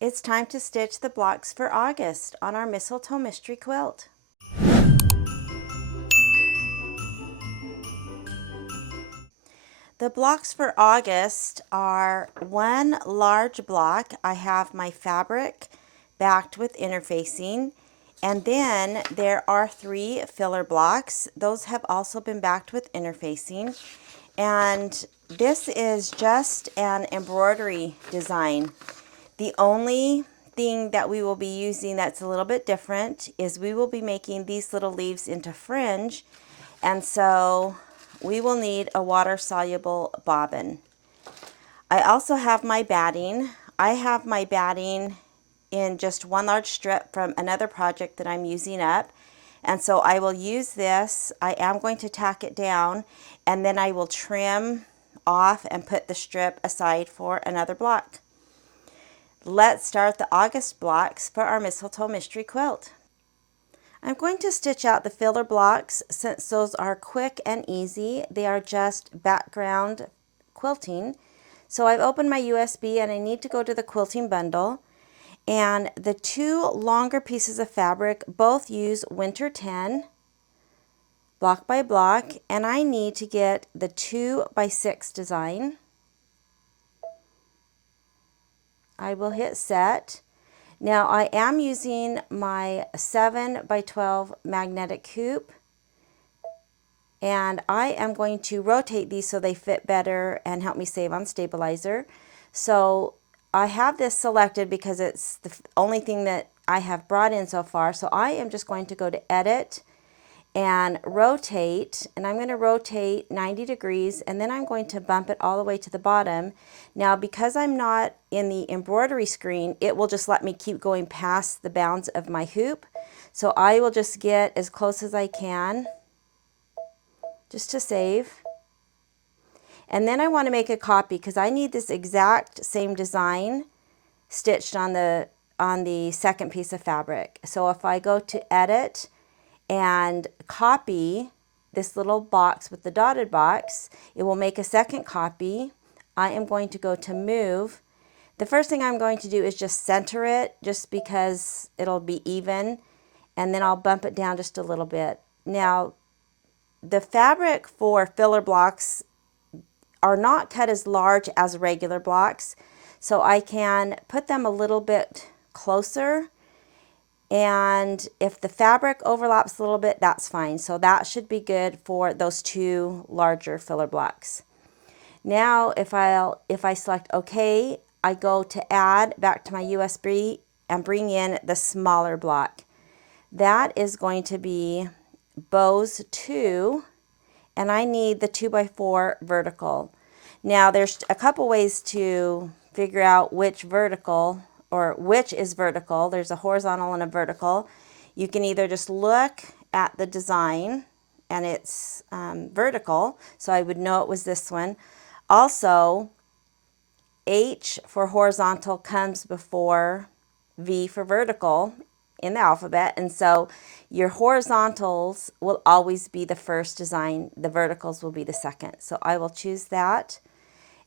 It's time to stitch the blocks for August on our Mistletoe Mystery Quilt. The blocks for August are one large block. I have my fabric backed with interfacing, and then there are 3 filler blocks. Those have also been backed with interfacing, and this is just an embroidery design. The only thing that we will be using that's a little bit different is we will be making these little leaves into fringe, and so we will need a water-soluble bobbin. I also have my batting. I have my batting in just one large strip from another project that I'm using up, and so I will use this. I am going to tack it down, and then I will trim off and put the strip aside for another block. Let's start the August blocks for our Mistletoe Mystery Quilt. I'm going to stitch out the filler blocks since those are quick and easy. They are just background quilting. So I've opened my USB and I need to go to the quilting bundle. And the 2 longer pieces of fabric both use Winter 10 block by block, and I need to get the 2x6 design. I will hit set. Now I am using my 7x12 magnetic hoop, and I am going to rotate these so they fit better and help me save on stabilizer. So I have this selected because it's the only thing that I have brought in so far. So I am just going to go to edit and rotate, and I'm going to rotate 90 degrees, and then I'm going to bump it all the way to the bottom. Now because I'm not in the embroidery screen, it will just let me keep going past the bounds of my hoop. So I will just get as close as I can just to save. And then I want to make a copy because I need this exact same design stitched on the second piece of fabric. So if I go to edit and copy this little box with the dotted box, it will make a second copy. I am going to go to move. The first thing I'm going to do is just center it, just because it'll be even, and then I'll bump it down just a little bit. Now, the fabric for filler blocks are not cut as large as regular blocks, so I can put them a little bit closer, and if the fabric overlaps a little bit, that's fine. So that should be good for those 2 larger filler blocks. Now if I select OK, I go to add back to my USB and bring in the smaller block. That is going to be bows 2, and I need the 2x4 vertical. Now there's a couple ways to figure out which vertical or which is vertical. There's a horizontal and a vertical. You can either just look at the design and it's vertical, so I would know it was this one. Also, H for horizontal comes before V for vertical in the alphabet, and so your horizontals will always be the first design, the verticals will be the second. So I will choose that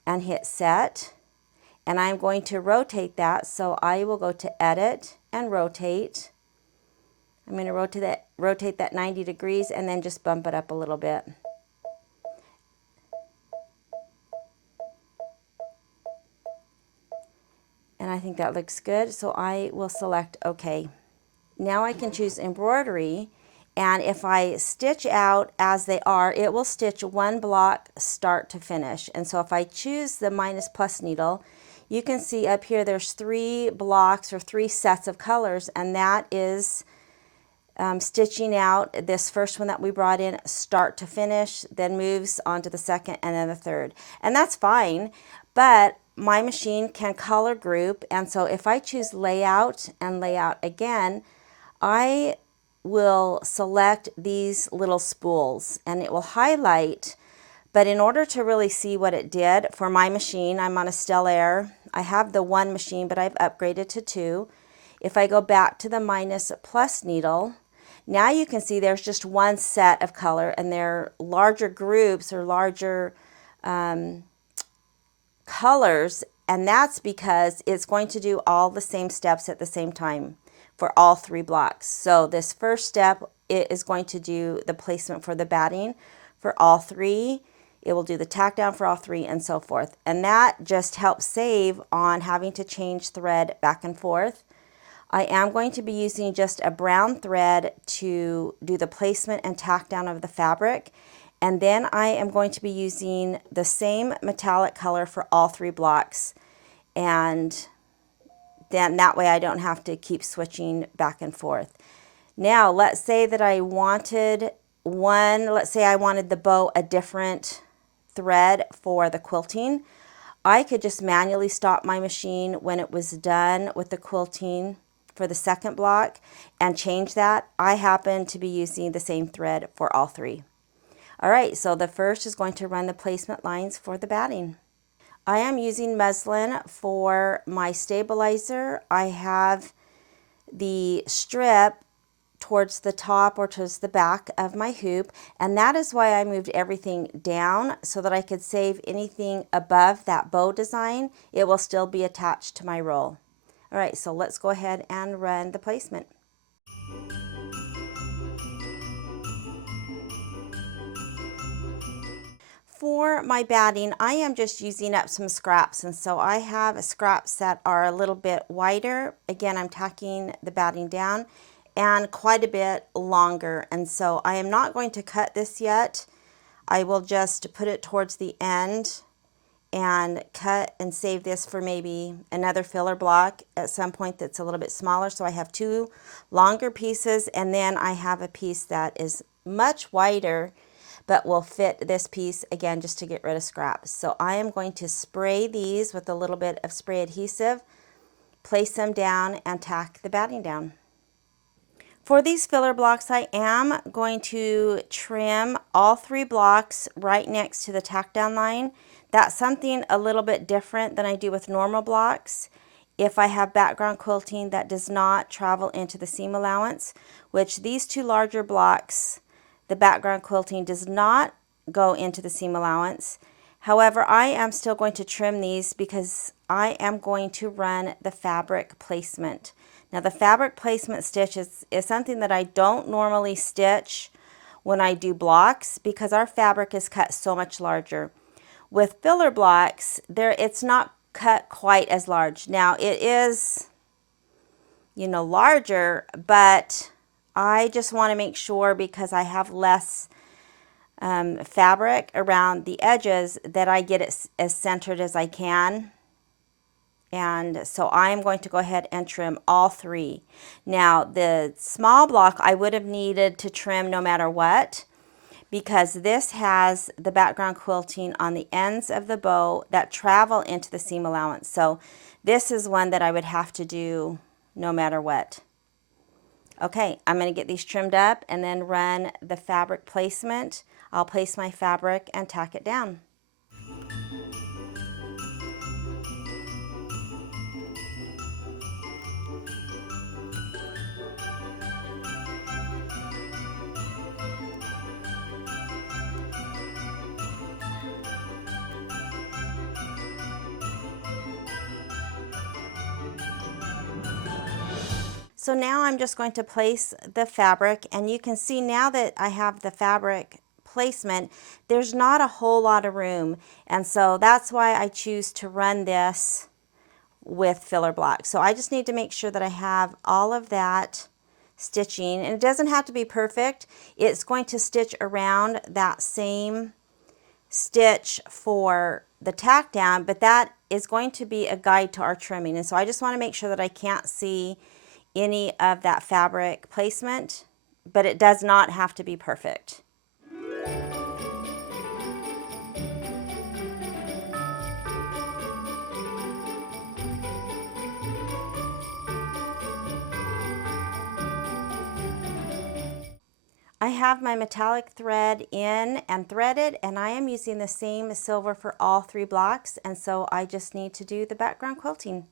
and hit set, and I'm going to rotate that, so I will go to edit and rotate. I'm going to rotate that 90 degrees and then just bump it up a little bit. And I think that looks good, so I will select OK. Now I can choose embroidery, and if I stitch out as they are, it will stitch 1 block start to finish. And so if I choose the minus plus needle, you can see up here there's 3 blocks or 3 sets of colors, and that is stitching out this first one that we brought in start to finish, then moves on to the second and then the third. And that's fine, but my machine can color group, and so if I choose layout and layout again, I will select these little spools and it will highlight. But in order to really see what it did for my machine, I'm on a Celery. I have the 1 machine, but I've upgraded to 2. If I go back to the minus plus needle, now you can see there's just 1 set of color, and they're larger groups or larger colors and that's because it's going to do all the same steps at the same time for all 3 blocks. So this first step, it is going to do the placement for the batting for all 3. It will do the tack down for all 3 and so forth. And that just helps save on having to change thread back and forth. I am going to be using just a brown thread to do the placement and tack down of the fabric. And then I am going to be using the same metallic color for all 3 blocks. And then that way I don't have to keep switching back and forth. Now, let's say that I wanted let's say I wanted the bow a different thread for the quilting. I could just manually stop my machine when it was done with the quilting for the second block and change that. I happen to be using the same thread for all 3. All right, so the first is going to run the placement lines for the batting. I am using muslin for my stabilizer. I have the strip towards the top or towards the back of my hoop, and that is why I moved everything down so that I could save anything above that bow design. It will still be attached to my roll. All right, so let's go ahead and run the placement. For my batting, I am just using up some scraps, and so I have scraps that are a little bit wider. Again, I'm tacking the batting down, and quite a bit longer, and so I am not going to cut this yet. I will just put it towards the end and cut and save this for maybe another filler block at some point that's a little bit smaller. So I have 2 longer pieces, and then I have a piece that is much wider but will fit this piece, again, just to get rid of scraps. So I am going to spray these with a little bit of spray adhesive, place them down, and tack the batting down. For these filler blocks, I am going to trim all 3 blocks right next to the tack down line. That's something a little bit different than I do with normal blocks. If I have background quilting that does not travel into the seam allowance, which these 2 larger blocks, the background quilting does not go into the seam allowance. However, I am still going to trim these because I am going to run the fabric placement. Now, the fabric placement stitch is something that I don't normally stitch when I do blocks because our fabric is cut so much larger. With filler blocks, it's not cut quite as large. Now, it is, larger, but I just want to make sure, because I have less fabric around the edges, that I get it as centered as I can. And so I'm going to go ahead and trim all 3. Now, the small block I would have needed to trim no matter what, because this has the background quilting on the ends of the bow that travel into the seam allowance. So this is one that I would have to do no matter what. Okay, I'm going to get these trimmed up and then run the fabric placement. I'll place my fabric and tack it down. So now I'm just going to place the fabric, and you can see now that I have the fabric placement, there's not a whole lot of room, and so that's why I choose to run this with filler blocks. So I just need to make sure that I have all of that stitching, and it doesn't have to be perfect. It's going to stitch around that same stitch for the tack down, but that is going to be a guide to our trimming, and so I just want to make sure that I can't see any of that fabric placement, but it does not have to be perfect. I have my metallic thread in and threaded, and I am using the same silver for all 3 blocks, and so I just need to do the background quilting.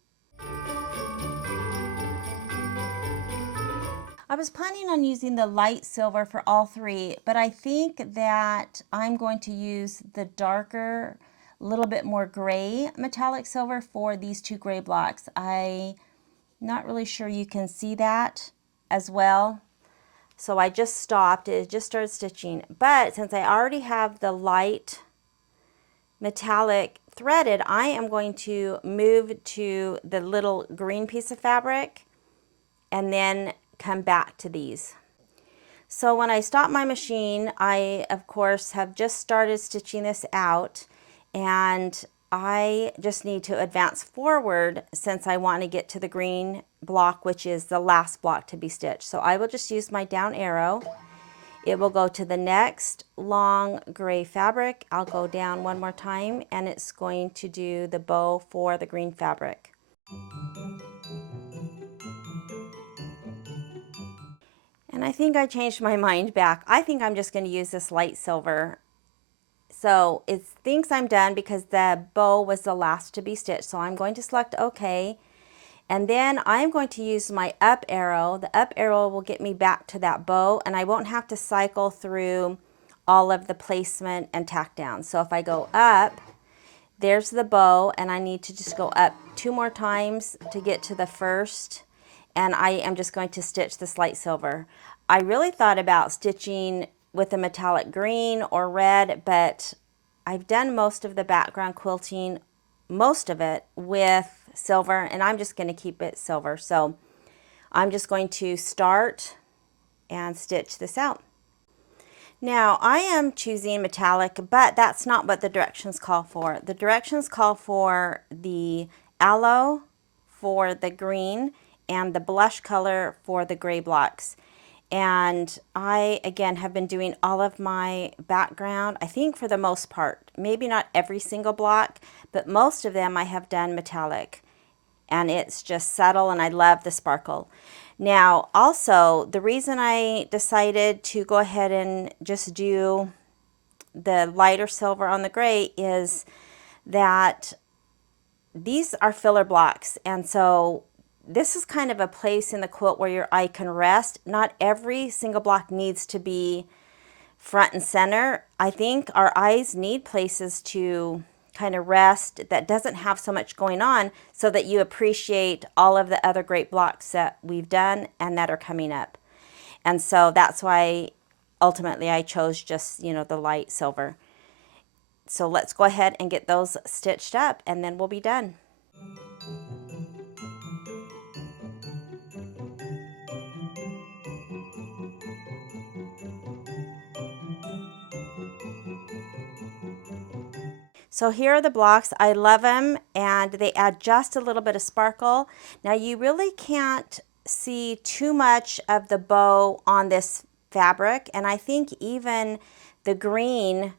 I was planning on using the light silver for all 3, but I think that I'm going to use the darker little bit more gray metallic silver for these two gray blocks. I'm not really sure you can see that as well. So I just stopped, it just started stitching. But since I already have the light metallic threaded, I am going to move to the little green piece of fabric and then come back to these. So when I stop my machine, I of course have just started stitching this out, and I just need to advance forward since I want to get to the green block, which is the last block to be stitched. So I will just use my down arrow. It will go to the next long gray fabric. I'll go down one more time, and it's going to do the bow for the green fabric. And I think I changed my mind back. I think I'm just going to use this light silver. So it thinks I'm done because the bow was the last to be stitched. So I'm going to select OK. And then I'm going to use my up arrow. The up arrow will get me back to that bow, and I won't have to cycle through all of the placement and tack down. So if I go up, there's the bow, and I need to just go up 2 more times to get to the first, and I am just going to stitch this light silver. I really thought about stitching with a metallic green or red, but I've done most of the background quilting, most of it with silver, and I'm just going to keep it silver. So I'm just going to start and stitch this out. Now I am choosing metallic, but that's not what the directions call for. The directions call for the aloe for the green and the blush color for the gray blocks. And I, again, have been doing all of my background, I think for the most part, maybe not every single block, but most of them I have done metallic. And it's just subtle, and I love the sparkle. Now, also, the reason I decided to go ahead and just do the lighter silver on the gray is that these are filler blocks, and so this is kind of a place in the quilt where your eye can rest. Not every single block needs to be front and center. I think our eyes need places to kind of rest that doesn't have so much going on, so that you appreciate all of the other great blocks that we've done and that are coming up. And so that's why ultimately I chose just, the light silver. So let's go ahead and get those stitched up, and then we'll be done. So here are the blocks. I love them, and they add just a little bit of sparkle. Now you really can't see too much of the bow on this fabric, and I think even the green,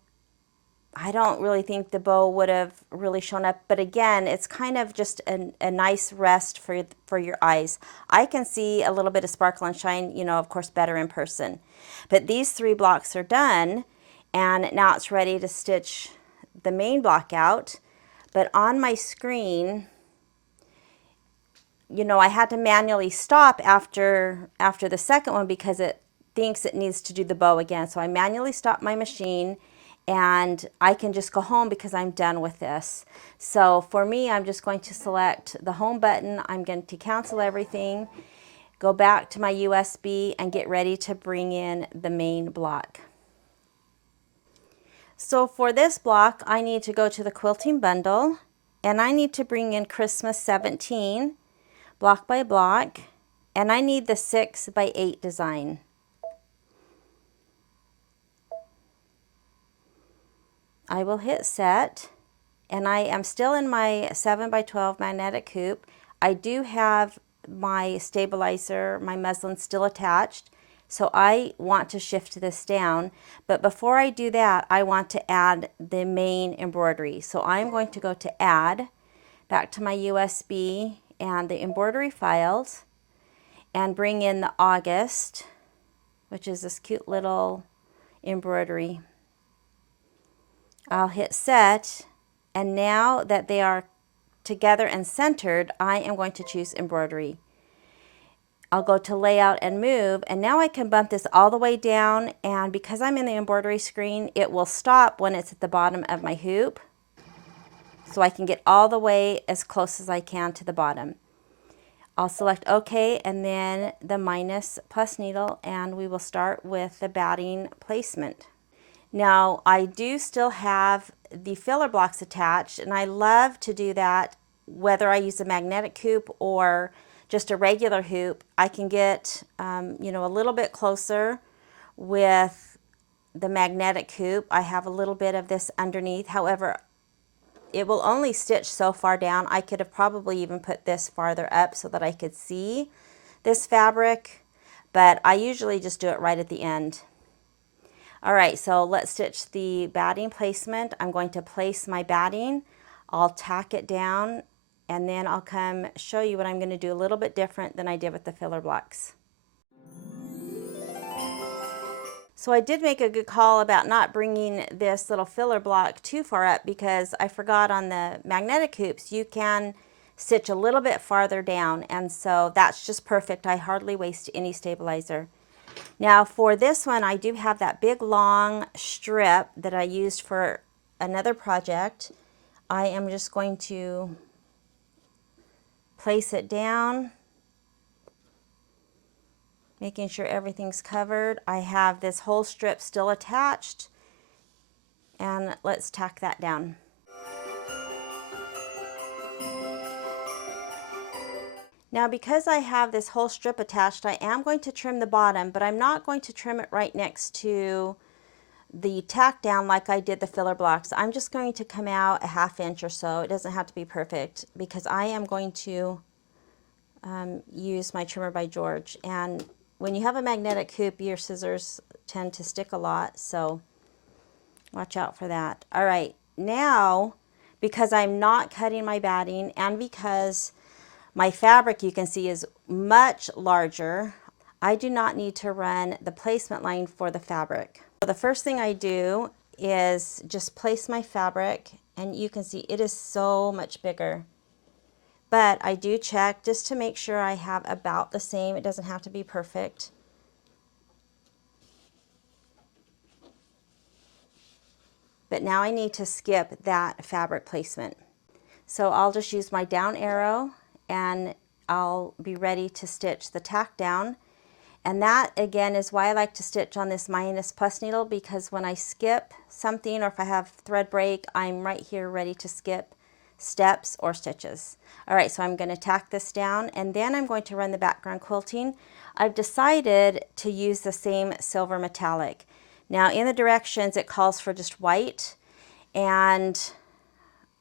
I don't really think the bow would have really shown up, but again, it's kind of just a nice rest for your eyes. I can see a little bit of sparkle and shine, of course, better in person. But these 3 blocks are done, and now it's ready to stitch the main block out. But on my screen, I had to manually stop after the second one because it thinks it needs to do the bow again. So I manually stopped my machine, and I can just go home because I'm done with this. So for me, I'm just going to select the home button. I'm going to cancel everything, go back to my USB, and get ready to bring in the main block. So for this block, I need to go to the quilting bundle, and I need to bring in Christmas 17 block by block, and I need the 6 by 8 design. I will hit set, and I am still in my 7 by 12 magnetic hoop. I do have my stabilizer, my muslin still attached, so I want to shift this down. But before I do that, I want to add the main embroidery. So I'm going to go to add, back to my USB and the embroidery files, and bring in the August, which is this cute little embroidery. I'll hit set, and now that they are together and centered, I am going to choose embroidery. I'll go to layout and move, and now I can bump this all the way down, and because I'm in the embroidery screen, it will stop when it's at the bottom of my hoop. so I can get all the way as close as I can to the bottom. I'll select OK and then the minus plus needle, and we will start with the batting placement. Now I do still have the filler blocks attached, and I love to do that whether I use a magnetic hoop or just a regular hoop. I can get you know, a little bit closer with the magnetic hoop. I have a little bit of this underneath. However, it will only stitch so far down. I could have probably even put this farther up so that I could see this fabric, but I usually just do it right at the end. All right, so let's stitch the batting placement. I'm going to place my batting. I'll tack it down, and then I'll come show you what I'm going to do a little bit different than I did with the filler blocks. So I did make a good call about not bringing this little filler block too far up, because I forgot on the magnetic hoops you can stitch a little bit farther down, and so that's just perfect. I hardly waste any stabilizer. Now for this one, I do have that big long strip that I used for another project. I am just going to place it down, making sure everything's covered. I have this whole strip still attached, and let's tack that down. Now because I have this whole strip attached, I am going to trim the bottom, but I'm not going to trim it right next to the tack down like I did the filler blocks. I'm just going to come out a ½ inch or so. It doesn't have to be perfect, because I am going to use my trimmer by George. And when you have a magnetic hoop, your scissors tend to stick a lot, so watch out for that. All right, now because I'm not cutting my batting, and because my fabric, you can see, is much larger, I do not need to run the placement line for the fabric. So the first thing I do is just place my fabric, and you can see it is so much bigger. But I do check just to make sure I have about the same. It doesn't have to be perfect. But now I need to skip that fabric placement. So I'll just use my down arrow, and I'll be ready to stitch the tack down. And that again is why I like to stitch on this minus plus needle, because when I skip something or if I have thread break, I'm right here ready to skip steps or stitches. All right, so I'm going to tack this down, and then I'm going to run the background quilting. I've decided to use the same silver metallic. Now in the directions it calls for just white, and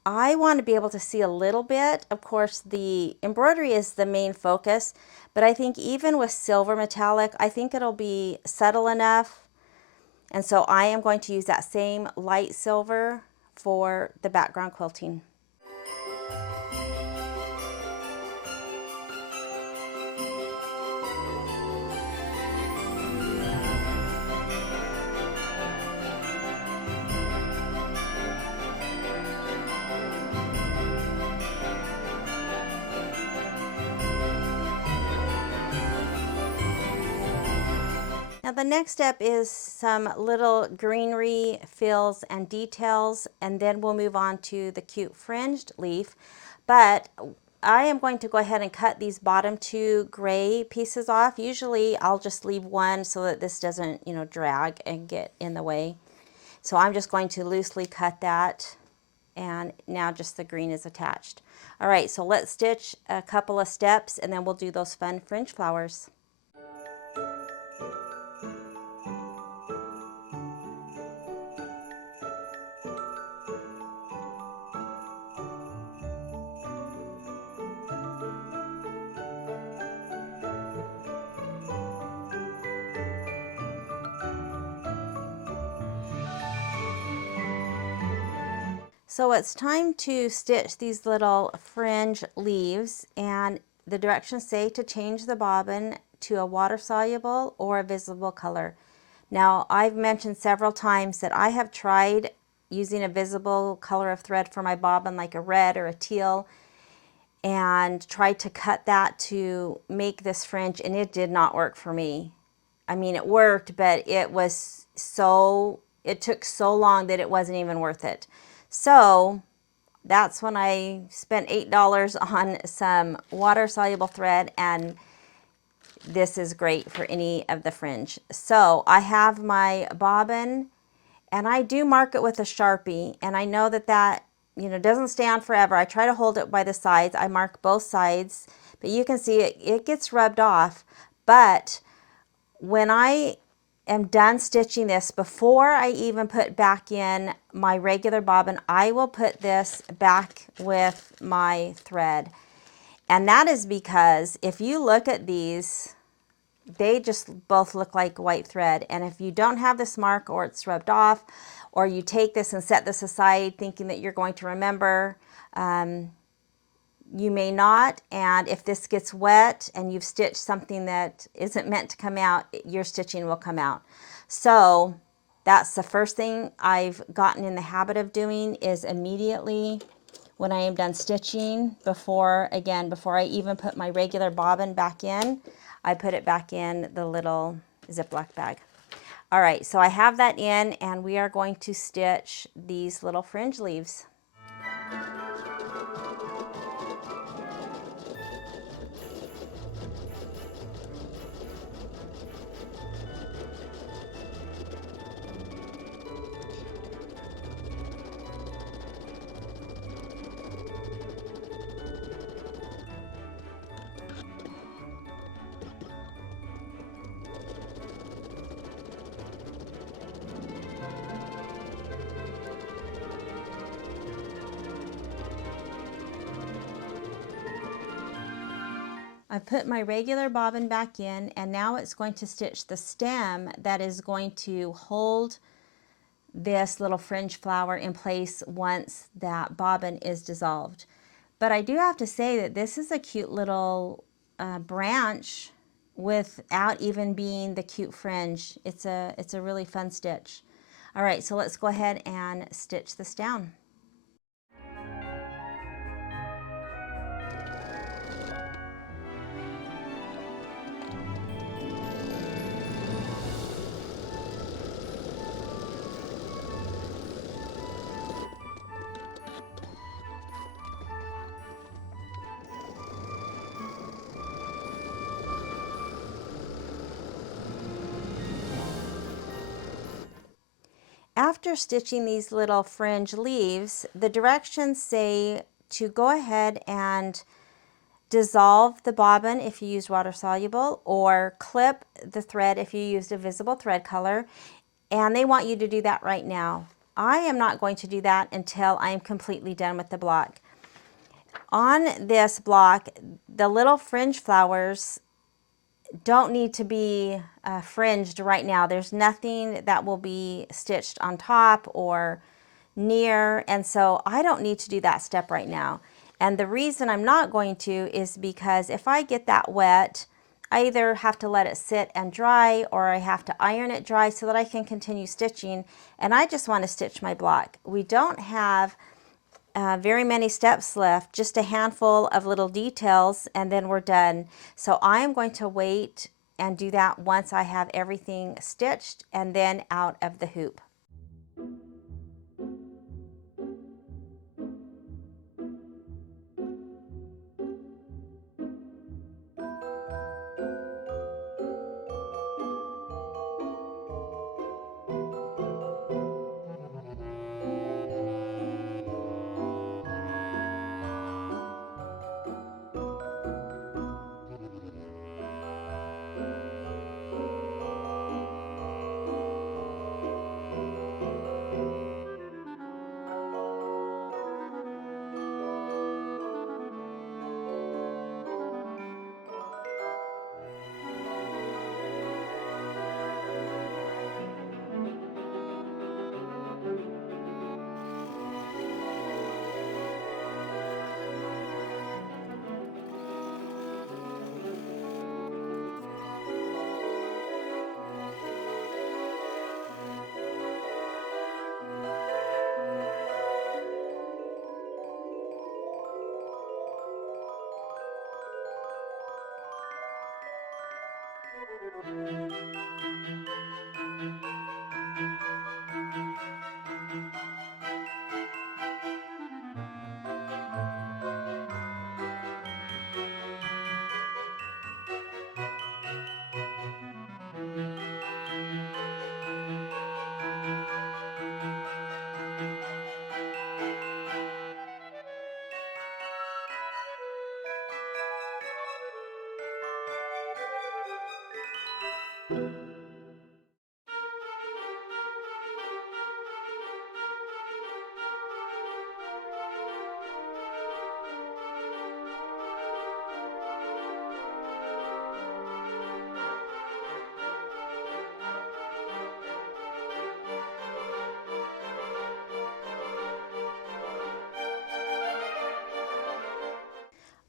I want to be able to see a little bit. Of course, the embroidery is the main focus, but I think even with silver metallic, I think it'll be subtle enough. And so I am going to use that same light silver for the background quilting. Now the next step is some little greenery fills and details, and then we'll move on to the cute fringed leaf. But I am going to go ahead and cut these bottom two gray pieces off. Usually I'll just leave one so that this doesn't, you know, drag and get in the way. So I'm just going to loosely cut that, and now just the green is attached. All right, so let's stitch a couple of steps, and then we'll do those fun fringe flowers. So it's time to stitch these little fringe leaves, and the directions say to change the bobbin to a water-soluble or a visible color. Now I've mentioned several times that I have tried using a visible color of thread for my bobbin, like a red or a teal, and tried to cut that to make this fringe, and it did not work for me. I mean, it worked, but it took so long that it wasn't even worth it. So that's when I spent $8 on some water-soluble thread, and this is great for any of the fringe. So I have my bobbin, and I do mark it with a Sharpie, and I know that that, you know, doesn't stay on forever. I try to hold it by the sides. I mark both sides, but you can see it gets rubbed off. But when I am done stitching this, before I even put back in my regular bobbin, I will put this back with my thread. And that is because if you look at these, they just both look like white thread. And if you don't have this mark, or it's rubbed off, or you take this and set this aside thinking that you're going to remember, you may not. And if this gets wet and you've stitched something that isn't meant to come out, your stitching will come out. So that's the first thing I've gotten in the habit of doing, is immediately when I am done stitching, before I even put my regular bobbin back in, I put it back in the little Ziploc bag. All right, so I have that in, and we are going to stitch these little fringe leaves. I put my regular bobbin back in, and now it's going to stitch the stem that is going to hold this little fringe flower in place once that bobbin is dissolved. But I do have to say that this is a cute little branch without even being the cute fringe. It's a really fun stitch. All right, so let's go ahead and stitch this down. After stitching these little fringe leaves, the directions say to go ahead and dissolve the bobbin if you use water soluble, or clip the thread if you used a visible thread color, and they want you to do that right now. I am not going to do that until I am completely done with the block. On this block, the little fringe flowers don't need to be fringed right now. There's nothing that will be stitched on top or near, and so I don't need to do that step right now. And the reason I'm not going to is because if I get that wet, I either have to let it sit and dry, or I have to iron it dry so that I can continue stitching, and I just want to stitch my block. We don't have very many steps left, just a handful of little details, and then we're done. So I am going to wait and do that once I have everything stitched and then out of the hoop.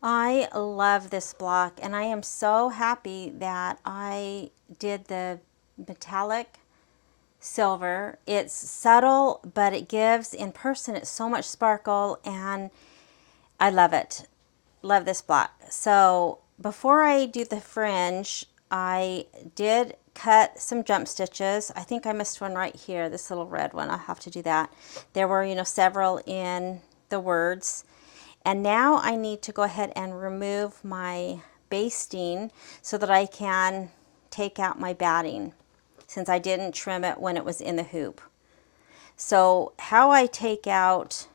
I love this block, and I am so happy that I did the metallic silver. It's subtle, but it gives, in person, it's so much sparkle, and I love it. Love this block. So before I do the fringe, I did cut some jump stitches. I think I missed one right here, this little red one. I'll have to do that. There were, several in the words. And now I need to go ahead and remove my basting so that I can take out my batting, since I didn't trim it when it was in the hoop. So how I take out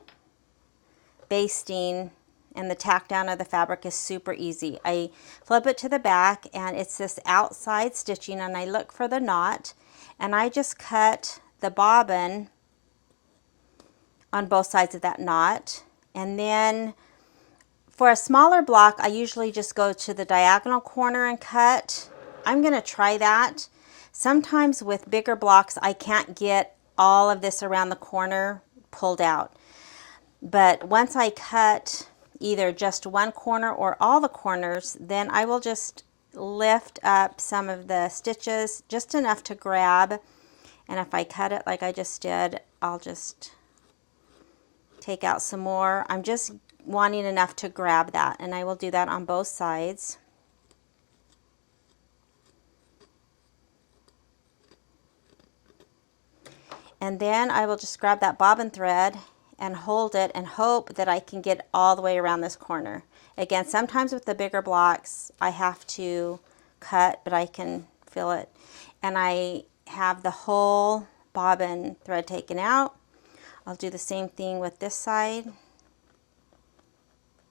basting and the tack down of the fabric is super easy. I flip it to the back, and it's this outside stitching, and I look for the knot, and I just cut the bobbin on both sides of that knot. And then for a smaller block, I usually just go to the diagonal corner and cut. I'm going to try that. Sometimes with bigger blocks, I can't get all of this around the corner pulled out. But once I cut either just one corner or all the corners, then I will just lift up some of the stitches, just enough to grab. And if I cut it like I just did, I'll just take out some more. I'm just wanting enough to grab that, and I will do that on both sides. And then I will just grab that bobbin thread and hold it and hope that I can get all the way around this corner. Again, sometimes with the bigger blocks I have to cut, but I can feel it. And I have the whole bobbin thread taken out. I'll do the same thing with this side.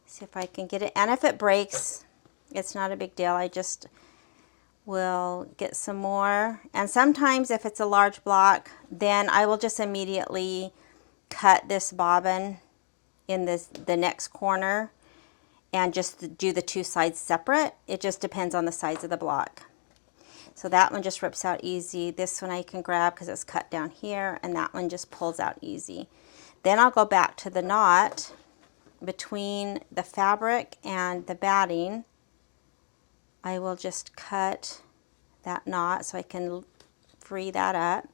See if I can get it. And if it breaks, it's not a big deal. I just will get some more. And sometimes if it's a large block, then I will just immediately cut this bobbin in the next corner and just do the two sides separate. It just depends on the size of the block. So that one just rips out easy. This one I can grab because it's cut down here, and that one just pulls out easy. Then I'll go back to the knot between the fabric and the batting. I will just cut that knot so I can free that up.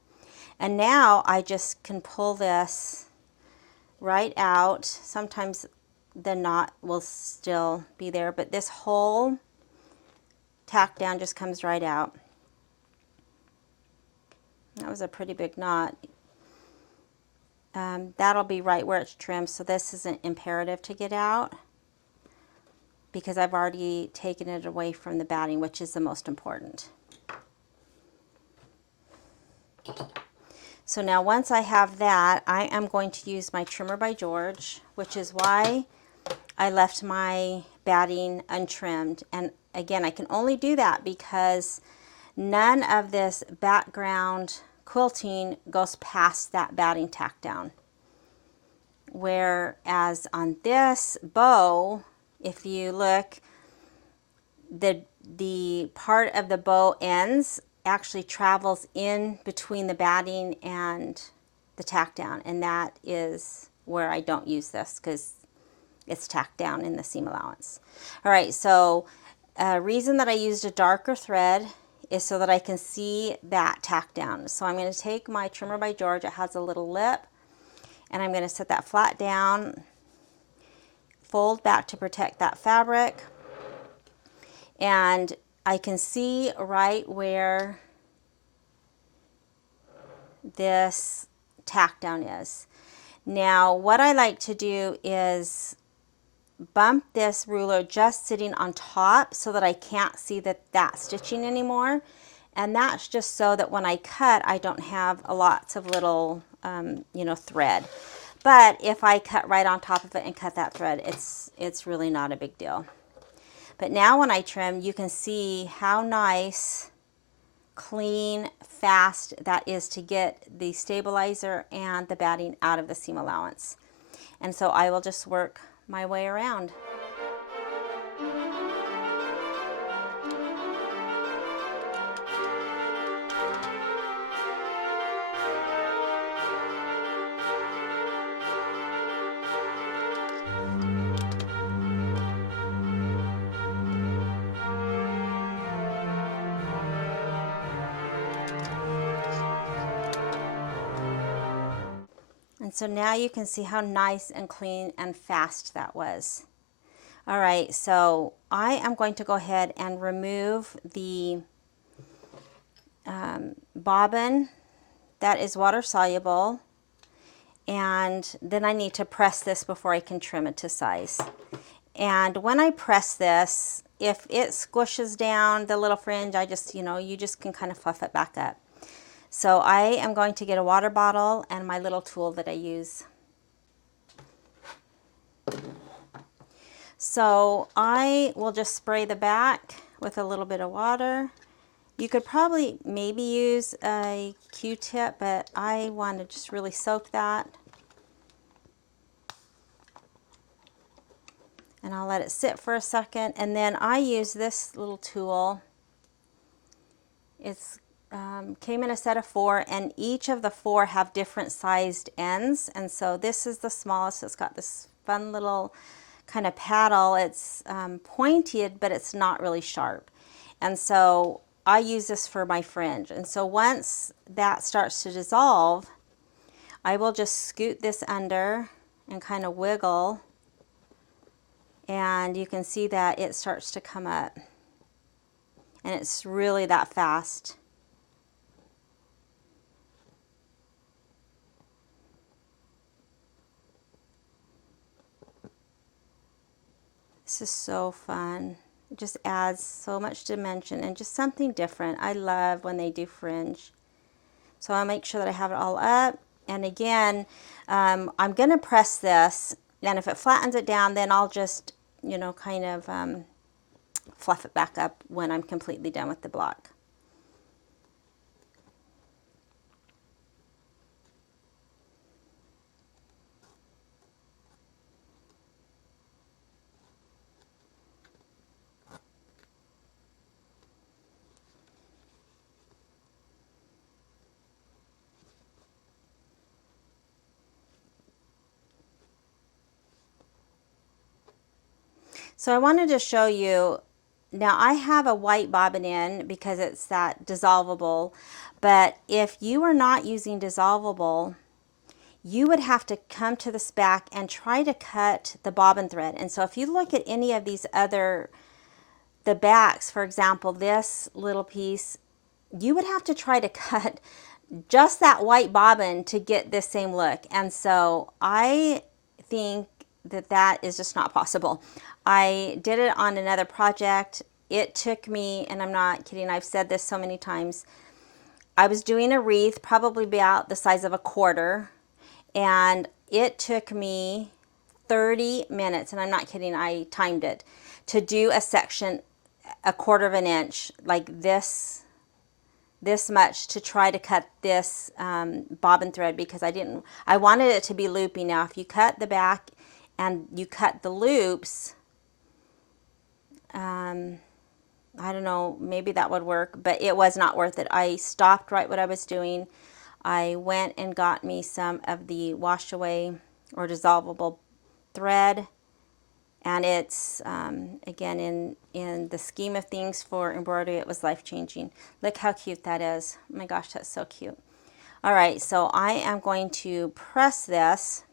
And now I just can pull this right out. Sometimes the knot will still be there, but this whole tack down just comes right out. That was a pretty big knot. That'll be right where it's trimmed, so this isn't imperative to get out because I've already taken it away from the batting, which is the most important. So now once I have that, I am going to use my trimmer by George, which is why I left my batting untrimmed. And again, I can only do that because none of this background quilting goes past that batting tack down. Whereas on this bow, if you look, the part of the bow ends actually travels in between the batting and the tack down, and that is where I don't use this because it's tacked down in the seam allowance. All right, so a reason that I used a darker thread is so that I can see that tack down. So I'm going to take my trimmer by George. It has a little lip, and I'm going to set that flat down, fold back to protect that fabric, and I can see right where this tack down is. Now what I like to do is bump this ruler just sitting on top so that I can't see that stitching anymore, and that's just so that when I cut I don't have lots of little thread. But if I cut right on top of it and cut that thread, it's really not a big deal. But now when I trim, you can see how nice clean, fast that is to get the stabilizer and the batting out of the seam allowance. And so I will just work my way around. And so now you can see how nice and clean and fast that was. All right, so I am going to go ahead and remove the bobbin that is water soluble, and then I need to press this before I can trim it to size. And when I press this, if it squishes down the little fringe, I just, you just can kind of fluff it back up. So I am going to get a water bottle and my little tool that I use. So I will just spray the back with a little bit of water. You could probably maybe use a Q-tip, but I want to just really soak that. And I'll let it sit for a second. And then I use this little tool. It's came in a set of 4, and each of the 4 have different sized ends. And so this is the smallest. It's got this fun little kind of paddle. It's pointed, but it's not really sharp. And so I use this for my fringe. And so once that starts to dissolve, I will just scoot this under and kind of wiggle. And you can see that it starts to come up. And it's really that fast. This is so fun. It just adds so much dimension and just something different. I love when they do fringe. So I'll make sure that I have it all up. And again, I'm going to press this. And if it flattens it down, then I'll just, kind of fluff it back up when I'm completely done with the block. So I wanted to show you, now I have a white bobbin in because it's that dissolvable, but if you are not using dissolvable, you would have to come to this back and try to cut the bobbin thread. And so if you look at any of these other, the backs, for example, this little piece, you would have to try to cut just that white bobbin to get this same look. And so I think that that is just not possible. I did it on another project. It took me, and I'm not kidding, I've said this so many times, I was doing a wreath probably about the size of a quarter, and it took me 30 minutes, and I'm not kidding, I timed it, to do a section a quarter of an inch, like this much, to try to cut this bobbin thread, because I wanted it to be loopy. Now if you cut the back and you cut the loops, I don't know, maybe that would work, but it was not worth it. I stopped right what I was doing. I went and got me some of the wash away or dissolvable thread, and it's again, in the scheme of things for embroidery, it was life-changing. Look how cute that is. Oh my gosh, that's so cute. All right, so I am going to press this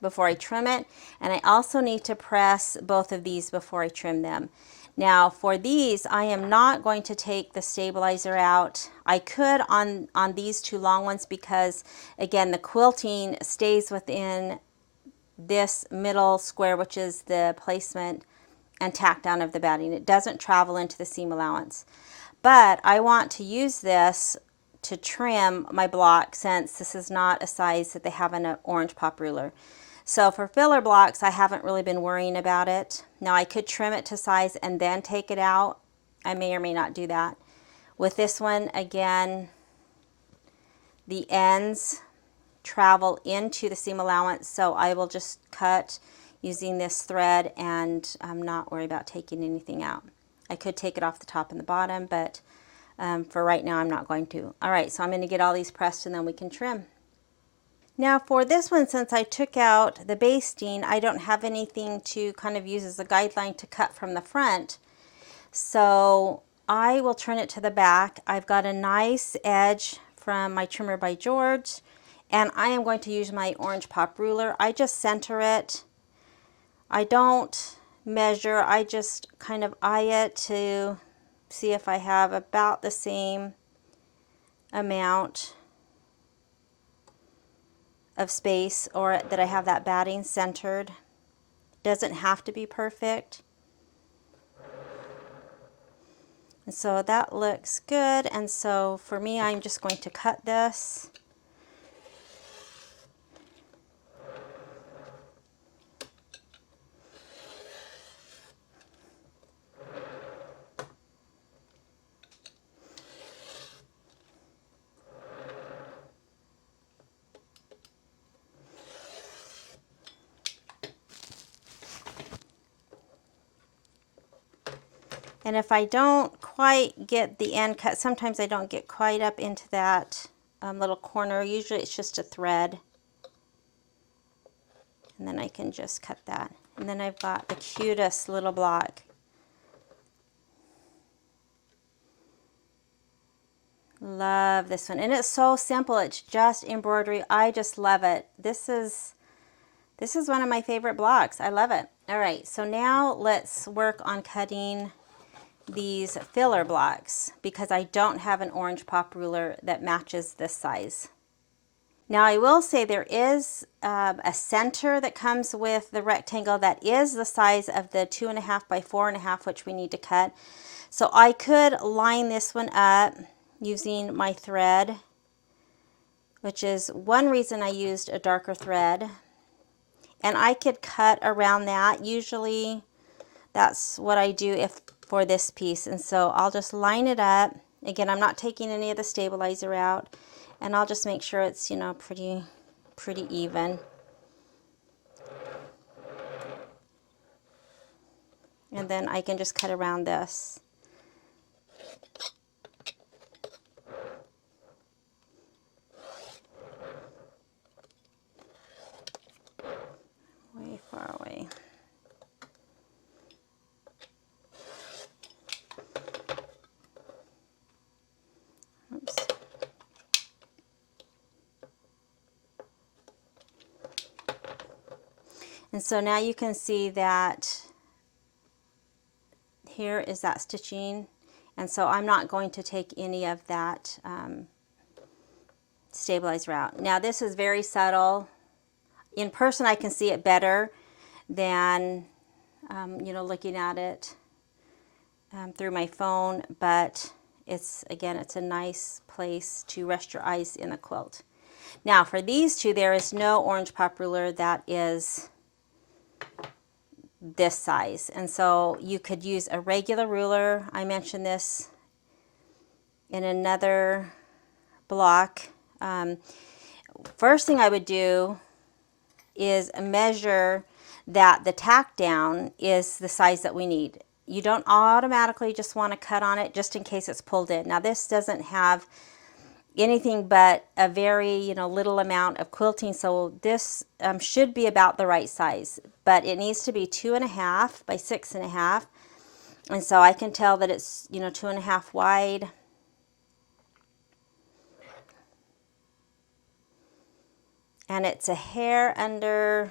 before I trim it, and I also need to press both of these before I trim them. Now for these, I am not going to take the stabilizer out. I could on these 2 long ones, because again, the quilting stays within this middle square, which is the placement and tack down of the batting. It doesn't travel into the seam allowance. But I want to use this to trim my block, since this is not a size that they have in an orange pop ruler. So for filler blocks, I haven't really been worrying about it. Now I could trim it to size and then take it out. I may or may not do that. With this one, again, the ends travel into the seam allowance, so I will just cut using this thread, and I'm not worried about taking anything out. I could take it off the top and the bottom, but for right now I'm not going to. All right, so I'm going to get all these pressed and then we can trim. Now for this one, since I took out the basting, I don't have anything to kind of use as a guideline to cut from the front. So I will turn it to the back. I've got a nice edge from my trimmer by George, and I am going to use my orange pop ruler. I just center it. I don't measure, I just kind of eye it to see if I have about the same amount of space, or that I have that batting centered. Doesn't have to be perfect. And so that looks good, and so for me, I'm just going to cut this. And if I don't quite get the end cut, sometimes I don't get quite up into that little corner. Usually it's just a thread. And then I can just cut that. And then I've got the cutest little block. Love this one. And it's so simple. It's just embroidery. I just love it. This is one of my favorite blocks. I love it. All right, so now let's work on cutting these filler blocks, because I don't have an orange pop ruler that matches this size. Now I will say there is a center that comes with the rectangle that is the size of the 2.5 by 4.5, which we need to cut. So I could line this one up using my thread, which is one reason I used a darker thread. And I could cut around that. Usually that's what I do for this piece. And so I'll just line it up. Again, I'm not taking any of the stabilizer out. And I'll just make sure it's, you know, pretty even. And then I can just cut around this. Way far away. Oops. And so now you can see that here is that stitching, and so I'm not going to take any of that stabilizer out. Now this is very subtle. In person I can see it better than you know, looking at it through my phone, but it's, again, it's a nice place to rest your eyes in the quilt. Now for these two, there is no orange pop ruler that is this size, and so you could use a regular ruler. I mentioned this in another block. First thing I would do is measure that the tack down is the size that we need. You don't automatically just want to cut on it just in case it's pulled in. Now this doesn't have anything but a very, you know, little amount of quilting, so this should be about the right size, but it needs to be 2.5 by 6.5, and so I can tell that it's, you know, 2.5 wide. And it's a hair under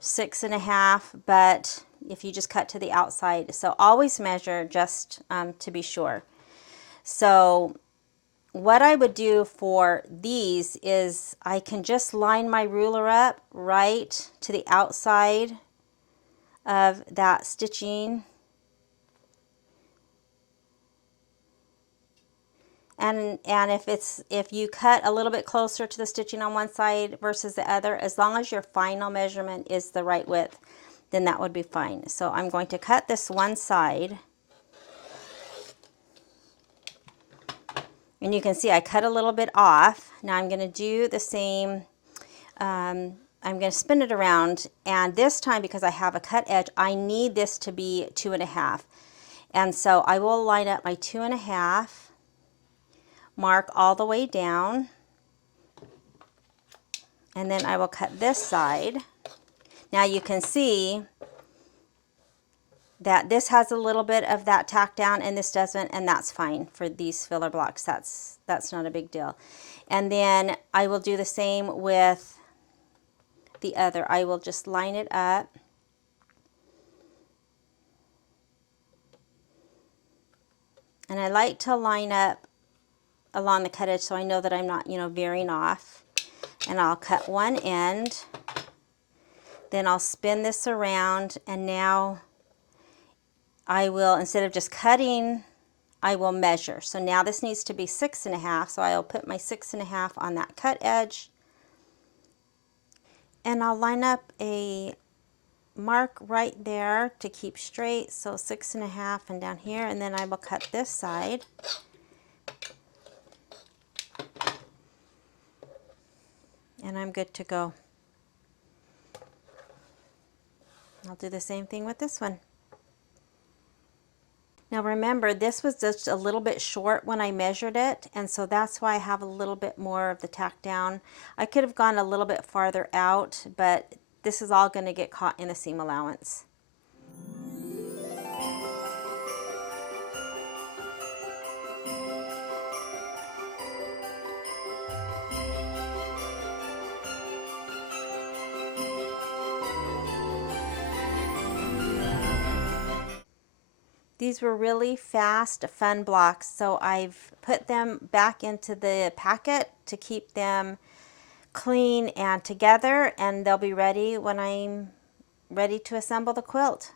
6.5, but if you just cut to the outside, so always measure just to be sure. So what I would do for these is I can just line my ruler up right to the outside of that stitching. And if you cut a little bit closer to the stitching on one side versus the other, as long as your final measurement is the right width, then that would be fine. So I'm going to cut this one side. And you can see I cut a little bit off. Now I'm going to do the same. I'm going to spin it around, and this time, because I have a cut edge, I need this to be 2.5. And so I will line up my 2.5, mark all the way down, and then I will cut this side. Now you can see that this has a little bit of that tack down and this doesn't, and that's fine for these filler blocks. That's not a big deal. And then I will do the same with the other. I will just line it up. And I like to line up along the cut edge so I know that I'm not, veering off. And I'll cut one end. Then I'll spin this around, and now I will, instead of just cutting, I will measure. So now this needs to be 6.5, so I'll put my 6.5 on that cut edge. And I'll line up a mark right there to keep straight, so 6.5 and down here, and then I will cut this side. And I'm good to go. I'll do the same thing with this one. Now remember, this was just a little bit short when I measured it, and so that's why I have a little bit more of the tack down. I could have gone a little bit farther out, but this is all going to get caught in the seam allowance. These were really fast, fun blocks, so I've put them back into the packet to keep them clean and together, and they'll be ready when I'm ready to assemble the quilt.